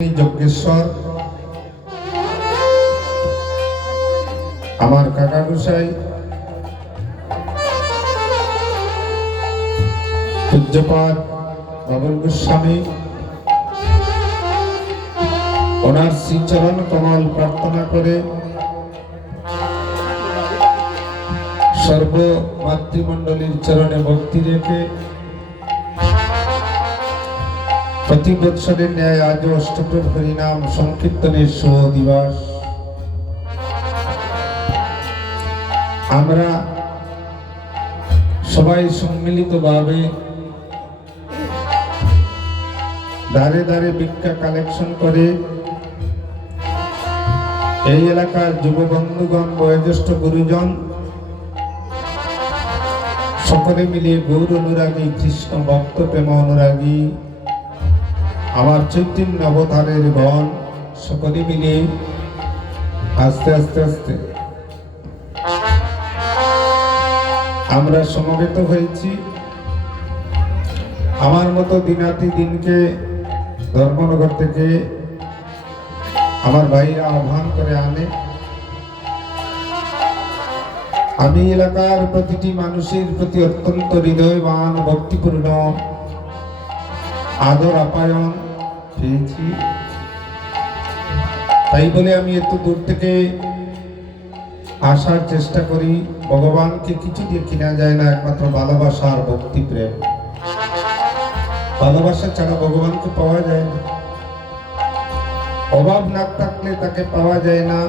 যজ্ঞেশ্বর, আমার কাকা গোসাই পূজ্যপাত বাবুল গোস্বামী, ওনার শ্রীচরণ কমল প্রার্থনা করে সর্ব মাতৃমণ্ডলীর চরণে ভক্তি রেখে প্রতি বৎসরের ন্যায় আজ অষ্টপ্রভ হরিনাম সংকীর্তনের শুভ দিবস। আমরা সবাই সম্মিলিতভাবে দাঁড়ে দাঁড়ে ভিক্ষা কালেকশন করে এই এলাকার যুব বন্ধুগণ, বয়োজ্যেষ্ঠ গুরুজন, সকলে মিলে গৌর অনুরাগী, কৃষ্ণ ভক্ত প্রেম অনুরাগী আমার চৈতন্য অবতারের গণ সকলে মিলে আস্তে আস্তে আস্তে। আমরা সমবেত হয়েছি। আমার মতো দিনাতি দিনকে, ধর্মনগর থেকে আমার ভাইরা আহ্বান করে আনে। আমি এলাকার প্রতিটি মানুষের প্রতি অত্যন্ত হৃদয়বান, ভক্তিপূর্ণ, আদর আপায়ন পেয়েছি। তাই বলে আমি এত দূর থেকে আসার চেষ্টা করি। ভগবানকে কিছু দিয়ে কিনা যায় না, একমাত্র ভালোবাসা আর ভক্তি প্রেম। ভালোবাসা ছাড়া ভগবানকে পাওয়া যায় না। অভাব না থাকলে তাকে পাওয়া যায় না।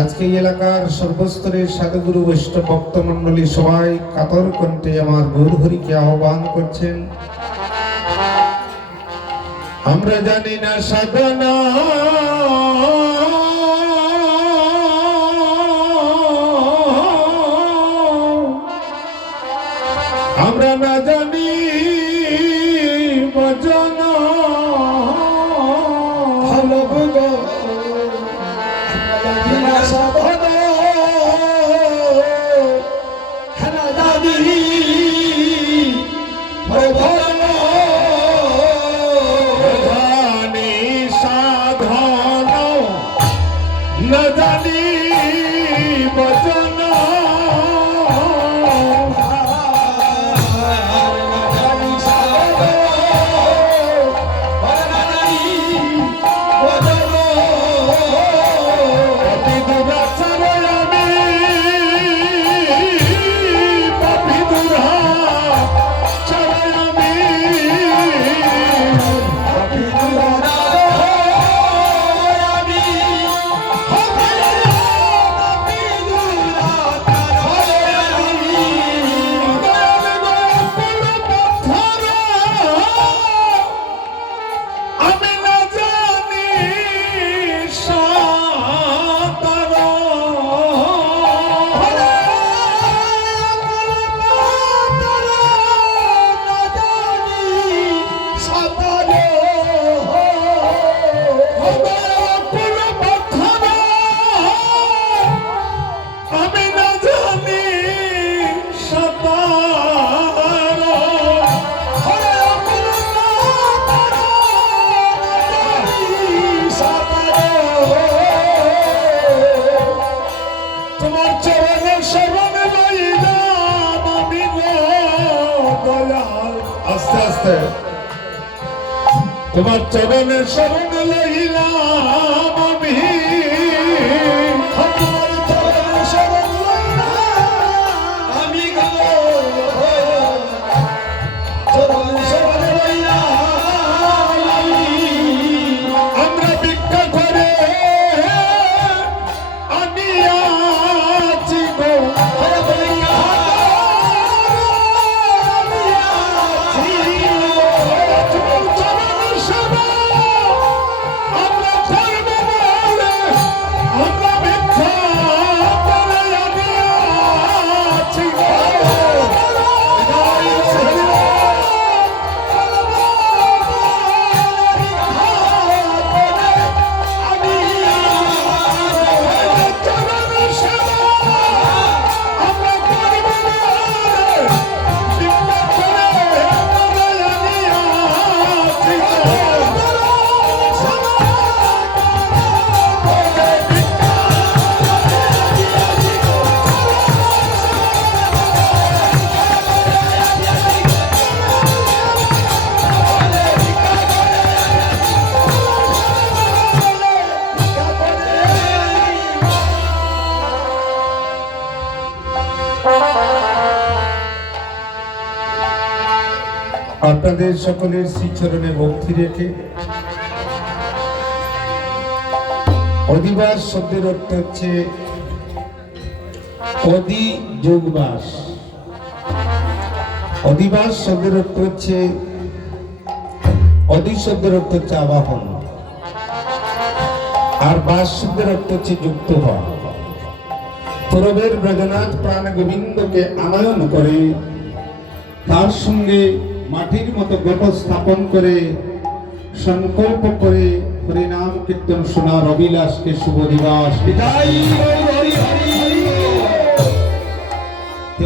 আজকে এলাকার সর্বস্তরের সাধুগুরু, বৈষ্ণব ভক্ত মন্ডলী সবাই কাতর কণ্ঠে আমার গৌরহরিকে আহ্বান করছেন। আমরা জানি না সাধনা। আমরা না জানি ভজন তোমার চরণের শরণ লইলাম। আপনাদের সকলের শ্রীচরণে ভক্তি রেখে অধিবাস শব্দের অর্থ হচ্ছে অধি যোগবাস। অধিবাস শব্দের অর্থ হচ্ছে অধি শব্দের অর্থ হচ্ছে আবাহন। আর বাস শব্দের অর্থ হচ্ছে যুক্ত হওয়া। পূরবের ব্রজনাথ প্রাণ গোবিন্দকে আনয়ন করে তার সঙ্গে মাটির মতো গট স্থাপন করে সংকল্প করে হরিনাম কীর্তন শোনার অভিলাষকে শুভ দিবস।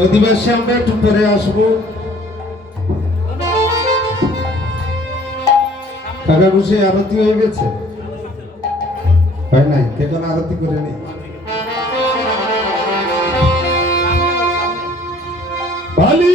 অধিবাসী আমরা একটু পরে আসব। টাকা বসে আরতি হয়ে গেছে? হয় নাই? কেন আরতি করে নেই। বালি